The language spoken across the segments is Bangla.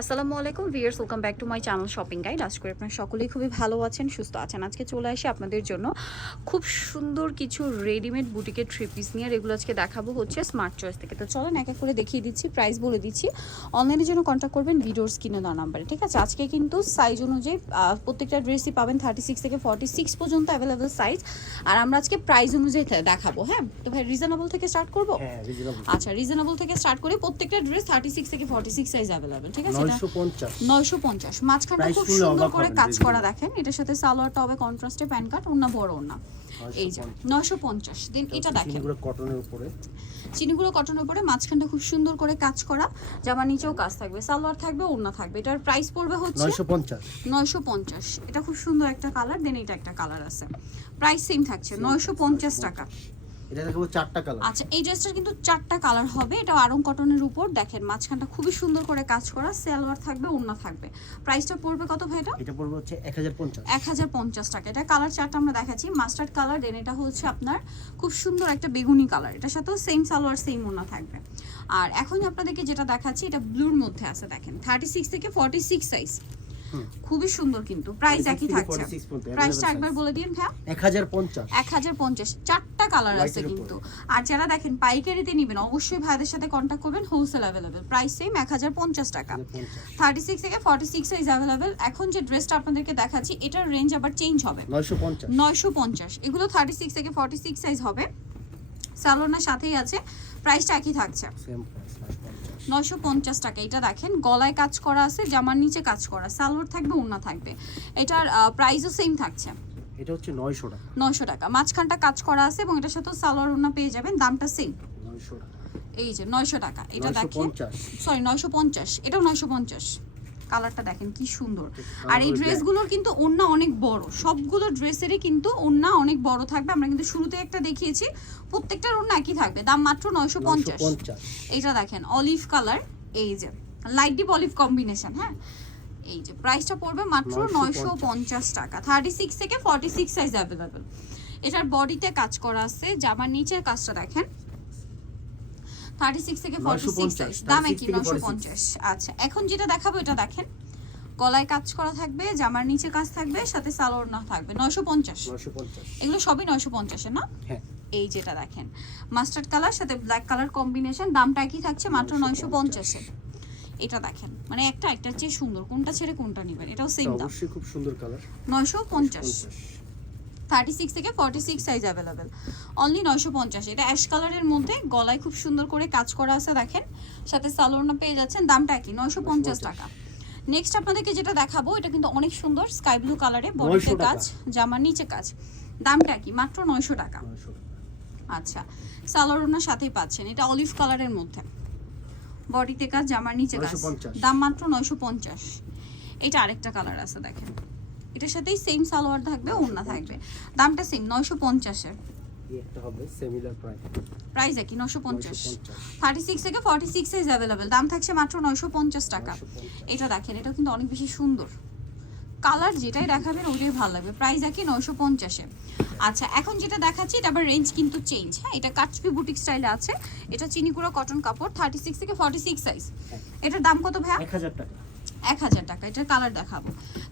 আসসালামু আলাইকুম viewers welcome back to my channel shopping guide আজ করে আপনারা সকলেই খুবই ভালো আছেন সুস্থ আছেন। আজকে চলে আসি আপনাদের জন্য খুব সুন্দর কিছু রেডিমেড বুটিকের থ্রি পিস নিয়ে। আর এগুলো আজকে দেখাবো হচ্ছে স্মার্ট চয়েস থেকে। তো চলেন এক এক করে দেখিয়ে দিচ্ছি প্রাইস বলে দিচ্ছি। অনলাইনের জন্য কন্ট্যাক্ট করবেন ভিডিওর স্ক্রিনে দেওয়া নাম্বারে ঠিক আছে? আজকে কিন্তু সাইজ অনুযায়ী প্রত্যেকটা ড্রেসই পাবেন থার্টি সিক্স থেকে ফর্টি সিক্স পর্যন্ত অ্যাভেলেবেল সাইজ আর আমরা আজকে প্রাইস অনুযায়ী দেখাবো হ্যাঁ? তো ভাই রিজনেবল থেকে স্টার্ট করব? হ্যাঁ আচ্ছা রিজনেবল থেকে স্টার্ট করে প্রত্যেকটা ড্রেস থার্টি সিক্স থেকে ফর্টি সিক্স সাইজ অ্যাভেলেবেল ঠিক আছে? এটা নয়শো পঞ্চাশ। নয়শো পঞ্চাশ। মাঝখানটা খুব সুন্দর করে কাজ করা দেখেন। এটার সাথে সালোয়ারটা হবে কন্ট্রাস্টে প্যান কাট ওনা বড় ওনা এই যে নয়শো পঞ্চাশ। দেন এটা দেখেন। চিনিগুলো কটনের উপরে। চিনিগুলো কটনের উপরে মাঝখানটা খুব সুন্দর করে কাজ করা। জামা নিচেও কাজ থাকবে সালোয়ার থাকবে ওড়না থাকবে। এটার প্রাইস পড়বে হচ্ছে নয়শো পঞ্চাশ। নয়শো পঞ্চাশ। এটা খুব সুন্দর একটা কালার দেন এটা একটা কালার আছে। প্রাইস সেম থাকছে নয়শো পঞ্চাশ টাকা। এটা দেখাবো চারটা কালার আচ্ছা এই ড্রেসটার কিন্তু চারটা কালার হবে। এটা আরং কটনের উপর। দেখেন মাঝখানটা খুবই সুন্দর করে কাজ করা। সালোয়ার থাকবে ওড়না থাকবে। প্রাইসটা পড়বে কত ভাই এটা? এটা পড়বে হচ্ছে এক হাজার পঞ্চাশ। এক হাজার পঞ্চাশ টাকা। এটা কালার চারটা আমরা দেখাচ্ছি। মাস্টার্ড কালার দেন এটা হচ্ছে আপনার খুব সুন্দর একটা বেগুনি কালার এটার সাথেও সেম সালোয়ার সেম ওনা থাকবে। আর এখন আপনাদেরকে যেটা দেখাচ্ছি এটা ব্লুর মধ্যে আছে দেখেন। থার্টি সিক্স থেকে ফর্টি সিক্স সাইজ হুম। খুবই সুন্দর কিন্তু প্রাইস একই থাকছে। প্রাইসটা একবার বলে দিন এক হাজার পঞ্চাশ। চারটা কালার আছে কিন্তু। আর যারা দেখেন পাইকারিতে নেবেন অবশ্যই ভাইদের সাথে কন্ট্যাক্ট করবেন হোলসেল অ্যাভেলেবেল প্রাইস সেম এক হাজার পঞ্চাশ টাকা। থার্টি সিক্স থেকে ফর্টি সিক্স সাইজ অ্যাভেলেবেল এখন যে ড্রেসটা আপনাদেরকে দেখাচ্ছি এটার রেঞ্জ আবার চেঞ্জ হবে। নয়শো পঞ্চাশ। নয়শো পঞ্চাশ। এগুলো থার্টি সিক্স থেকে ফর্টি সিক্স সাইজ হবে স্যালোনার সাথেই আছে। প্রাইসটা একই থাকছে। সেম প্রাইস নয়শো পঞ্চাশ টাকা। এটা দেখেন গলায় কাজ করা আছে জামার নিচে কাজ করা সালোয়ার থাকবে ওড়না থাকবে। এটার প্রাইসও সেম থাকছে। এটা হচ্ছে নয়শো টাকা। নয়শো টাকা। মাঝখানটা কাজ করা আছে এবং এটার সাথে সালোয়ার ওড়না পেয়ে যাবেন দামটা সেম নয়শো টাকা। এই যে নয়শো টাকা। এটা দেখেন। সরি নয়শো পঞ্চাশ। এটাও নয়শো পঞ্চাশ। কালারটা দেখেন কি সুন্দর। আর এই। ড্রেসগুলোর কিন্তু ওড়না অনেক বড়। সবগুলো ড্রেসেরই কিন্তু ওড়না অনেক বড় থাকবে। আমরা কিন্তু শুরুতে একটা দেখিয়েছি প্রত্যেকটার ওড়না একই থাকবে। দাম মাত্র নয়শো পঞ্চাশ। এইটা দেখেন অলিভ কালার এই যে লাইট ডিপ অলিভ কম্বিনেশন হ্যাঁ? এই যে প্রাইসটা পড়বে মাত্র নয়শো 950 পঞ্চাশ। টাকা। থার্টি সিক্স থেকে ফর্টি সিক্স সাইজ অ্যাভেলেবেল এটার বডিতে কাজ করা আছে। জামার নিচের কাজটা দেখেন। থার্টি সিক্স থেকে ফর্টি সিক্স 950, সাইজ দাম 36 একই থেকে নশো 46 পঞ্চাশ। আচ্ছা এখন যেটা দেখাবো এটা দেখেন। গলায় কাজ করা থাকবে জামার নিচে কাজ থাকবে সাথে সালোয়ার না থাকবে। নয়শো পঞ্চাশ। নয়শো পঞ্চাশ। এগুলো সবই নয়শো পঞ্চাশের না? হ্যাঁ। এই যেটা দেখেন। মাস্টার্ড কালার সাথে ব্ল্যাক কালার কম্বিনেশন দামটা কি থাকছে মাত্র নয়শো পঞ্চাশে। এটা দেখেন মানে একটা একটার চেয়ে সুন্দর। কোনটা ছেড়ে কোনটা নেবেন? এটাও সেম দাম। অবশ্যই খুব সুন্দর কালার নয়শো পঞ্চাশ। থার্টি সিক্স থেকে forty six size available only নয়শো পঞ্চাশ। এটা অ্যাশ কালারের মধ্যে গলায় খুব সুন্দর করে কাজ করা আছে দেখেন। সাথে সালোয়ারনা পেয়ে যাচ্ছেন দামটা কি নয়শো পঞ্চাশ টাকা। নেক্সট আপনাদেরকে যেটা দেখাবো এটা কিন্তু অনেক সুন্দর স্কাই ব্লু কালারে বডিতে 900 কাজ জামার নিচে কাজ। দামটা কি মাত্র নয়শো টাকা। আচ্ছা সালোয়ার সাথেই পাচ্ছেন এটা অলিভ কালারের মধ্যে। বডিতে কাজ জামার নিচে কাজ। দাম মাত্র নয়শো পঞ্চাশ। এটা আরেকটা কালার আছে দেখেন। এটার সাথেই সেম সালোয়ার থাকবে ওড়না থাকবে। দামটা সেম নয়শো পঞ্চাশের। এই হবে সিমিলার প্রাইস একই নয়শো পঞ্চাশ। থার্টি সিক্স থেকে ফর্টি সিক্স সাইজ অ্যাভেলেবেল দাম থাকছে মাত্র নয়শো পঞ্চাশ টাকা। এটা দেখেন এটা কিন্তু অনেক বেশি সুন্দর। কালার যেটাই দেখাবেন ওটাই ভালো লাগবে। প্রাইস একই নয়শো পঞ্চাশে আচ্ছা এখন যেটা দেখাচ্ছি এটা আবার রেঞ্জ কিন্তু চেঞ্জ হ্যাঁ এটা কাটচুপি বুটিক স্টাইলে আছে। এটা চিনিকুড়া কটন কাপড় থার্টি সিক্স থেকে ফর্টি সিক্স সাইজ এটার দাম কত ভাইয়া? এক হাজার টাকা। এক হাজার টাকা এটার কালার দেখাবো।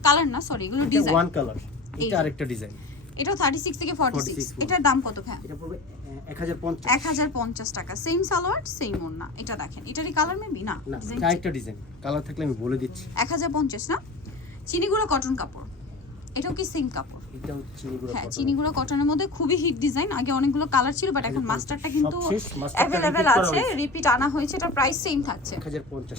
কালার না সরি এগুলো ডিজাইন ওয়ান কালার এটা আরেকটা ডিজাইন এটা থার্টি সিক্স থেকে ফর্টি 46 সিক্স এটার দাম কত ভাই এটা পড়বে টাকা। সেম সালোয়ার সেম ওড়না। এটা দেখেন এটারই কালার মেবি না আরেকটা ডিজাইন কালার থাকলে আমি বলে দিচ্ছি। এক হাজার পঞ্চাশ না? চিনিগুলো কটন কাপড়। এটাও কি সেম কাপড়? হ্যাঁ cotton। চিনিগুড়ো কটনের মধ্যে খুবই হিট ডিজাইন আগে অনেকগুলো কালার ছিল বাট এখন মাস্টারটা কিন্তু অ্যাভেলেবেল আছে রিপিট আনা হয়েছে এটা প্রাইস সেম থাকছে।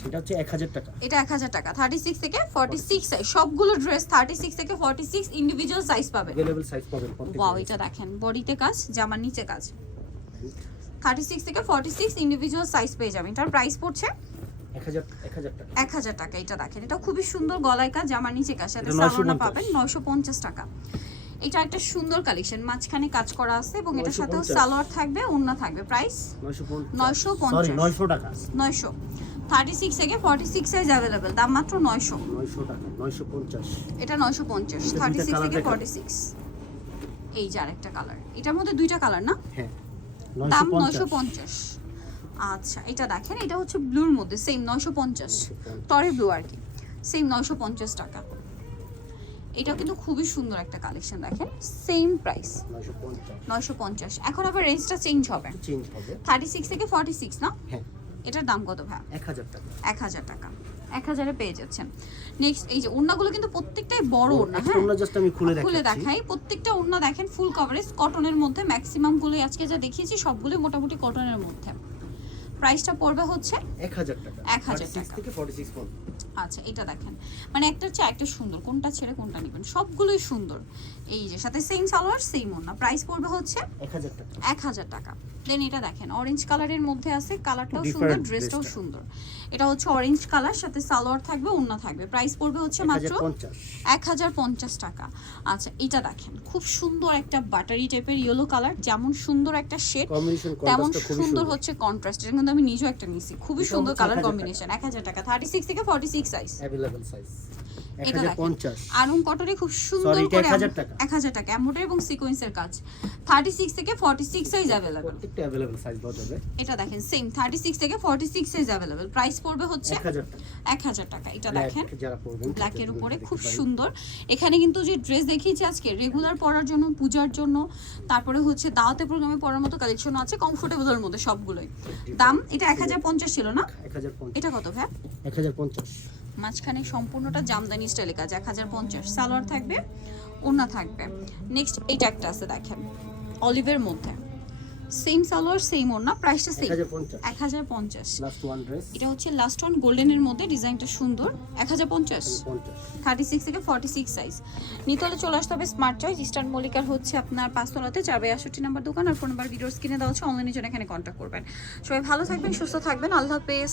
এটা হচ্ছে টাকা। এটা এক হাজার টাকা থার্টি সিক্স থেকে ফর্টি সিক্স সবগুলো ড্রেস থার্টি সিক্স থেকে forty six individual size size পাবেন ওয়াও এটা দেখেন বডিতে কাজ জামার নিচে কাজ। থার্টি সিক্স থেকে ফর্টি সিক্স ইন্ডিভিজুয়াল সাইজ পেয়ে যাবেন। এটার প্রাইস পড়ছে এক হাজার টাকা। এটা দেখেন এটা খুবই সুন্দর গলায় কাজ জামার নিচে কাজ সাথে এটা 950 সালোনা পাবেন নয়শো পঞ্চাশ টাকা। এটা একটা সুন্দর কালেকশন মাঝখানে কাজ করা আছে এবং এটার সাথেও সালোয়ার থাকবে ওড়না থাকবে। প্রাইস নয়শো পঞ্চাশ। 950 সরি নয়শো টাকা। নয়শো। থার্টি সিক্স থেকে ফর্টি সিক্স সাইজ অ্যাভেলেবেল দাম মাত্র নয়শো। নয়শো টাকা নয়শো পঞ্চাশ। এটা নয়শো পঞ্চাশ। থার্টি সিক্স থেকে। ফর্টি সিক্স এই যে আরেকটা কালার এটার মধ্যে দুইটা কালার না? হ্যাঁ। দাম নয়শো পঞ্চাশ। আচ্ছা এটা দেখেন এটা হচ্ছে ব্লুর মধ্যে সেম নয়শো পঞ্চাশ। 950 টরে ব্লু আর কি সেম নয়শো পঞ্চাশ টাকা। এটা কিন্তু খুবই সুন্দর একটা কালেকশন দেখেন সেম প্রাইস নয়শো পঞ্চাশ। এখন আবার রেঞ্জটা চেঞ্জ হবে। থার্টি সিক্স থেকে ফর্টি সিক্স না? হ্যাঁ। এটার দাম কত ভাই 1000 টাকা। এক হাজার টাকা। এক হাজারে পেয়ে যাচ্ছেন। নেক্সট এই যে ওড়নাগুলো কিন্তু প্রত্যেকটাই বড় ওড়না হ্যাঁ? ওড়না জাস্ট আমি খুলে দেখাই খুলে দেখাই। প্রত্যেকটা ওড়না দেখেন ফুল কভারেজ কটনের মধ্যে ম্যাক্সিমামগুলো আজকে যা দেখিয়েছি সবগুলো মোটামুটি কটনের মধ্যে। প্রাইসটা পড়বে হচ্ছে 1000 টাকা 1000 36 টাকা। থেকে 46 পর্যন্ত আচ্ছা এটা দেখেন। মানে একটা চেয়ে একটা সুন্দর। কোনটা ছেড়ে কোনটা নেবেন? সবগুলোই সুন্দর। এই যে সাথে সেম সালোয়ার সেম ওড়না। প্রাইস পড়বে হচ্ছে 1000 টাকা। এক হাজার টাকা। দেন এটা দেখেন অরেঞ্জ কালারের মধ্যে আছে কালারটাও সুন্দর ড্রেসটাও সুন্দর। এটা হচ্ছে অরেঞ্জ কালার সাথে সালোয়ার থাকবে ওড়না থাকবে। প্রাইস পড়বে হচ্ছে মাত্র 1050 এক হাজার পঞ্চাশ টাকা। আচ্ছা এটা দেখেন খুব সুন্দর একটা বাটারি টাইপের ইয়েলো কালার যেমন সুন্দর একটা শেড তেমন সুন্দর হচ্ছে কন্ট্রাস্ট এটা কিন্তু আমি নিজেও একটা নিছি। খুবই সুন্দর কালার কম্বিনেশন এক হাজার টাকা। থার্টি সিক্স থেকে forty six size available size এটা দেখেন 1050 আরং কটনে খুব সুন্দর করে 1000 টাকা। এক হাজার টাকা। এমব্রয়ডারি এবং সিকোয়েন্সের কাজ। থার্টি সিক্স থেকে ফর্টি সিক্স সাইজ অ্যাভেলেবল প্রত্যেকটা অ্যাভেলেবল সাইজ পাওয়া যাবে। এটা দেখেন সেম থার্টি সিক্স থেকে forty six size available price পড়বে হচ্ছে 1000 টাকা। এক হাজার টাকা। এটা দেখেন যারা পরবেন ব্ল্যাকের উপরে খুব সুন্দর। এখানে কিন্তু যে ড্রেস দেখিয়েছি আজকে রেগুলার পরার জন্য পূজার জন্য তারপরে হচ্ছে দাওয়াতে প্রোগ্রামে পরার মতো কালেকশন আছে কমফোর্টেবলের মধ্যে সবগুলোই। দাম এটা এক হাজার পঞ্চাশ ছিল না? 1050 এটা কত ভাই 1050 মাঝখানে সম্পূর্ণটা জামদানি স্টাইলে কাজ এক হাজার পঞ্চাশ। সালোয়ার থাকবে ওড়না থাকবে। নেক্সট এইটা একটা আছে দেখেন অলিভের মধ্যে। সেম সালোয়ার সেম ওড়না প্রাইসটা সেম 1050 এক হাজার পঞ্চাশ। এটা হচ্ছে লাস্ট ওয়ান গোল্ডেনের মধ্যে ডিজাইনটা সুন্দর। এক হাজার পঞ্চাশ। থার্টি সিক্স থেকে ফর্টি সিক্স সাইজ নিতে হলে চলে আসতে হবে স্মার্ট চয়েস ইস্টার্ন মল্লিকার হচ্ছে আপনার পাঁচতলাতে। চার বাই আটষট্টি নাম্বার দোকান আর ফোন নাম্বার ভিডিওর স্ক্রিনে দেওয়া হচ্ছে অনলাইনের জন্য এখানে কন্ট্যাক্ট করবেন। সবাই ভালো থাকবেন সুস্থ থাকবেন। আল্লাহ হাফেজ।